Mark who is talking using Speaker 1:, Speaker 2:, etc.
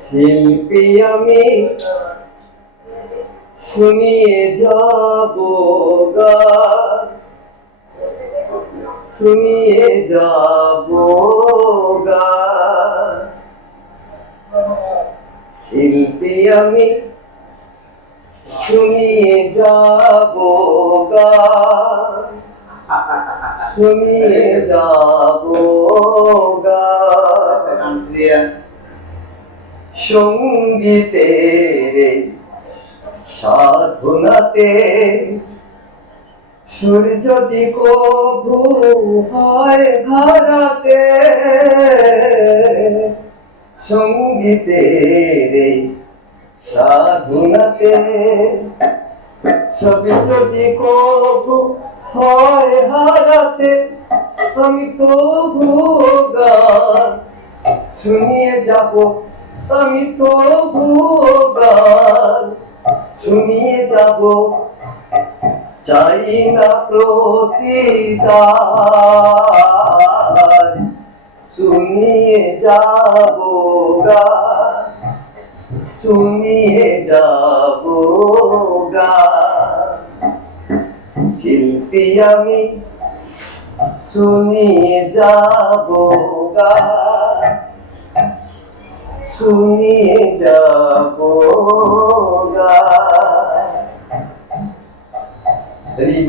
Speaker 1: শিল্পী আমি। শুনিয়ে যাব শুনিয়ে যাব শিল্পী আমি। শুনিয়ে যাব শুনিয়ে যাব সঙ্গীতের এই সাধনাতে। সুর যদি কভু হয় হারাতে সঙ্গীতের এই সাধনাতে। সবই যদি কভু হয় হারাতে আমি তবু গান শুনিয়ে যাব আমি তো গান শুনিয়ে যাব। চাই না প্রতিদান। শুনিয়ে যাব গান শুনিয়ে যাব গান। শিল্পী আমি শুনিয়ে যাব গান। শুনিয়ে যাব গান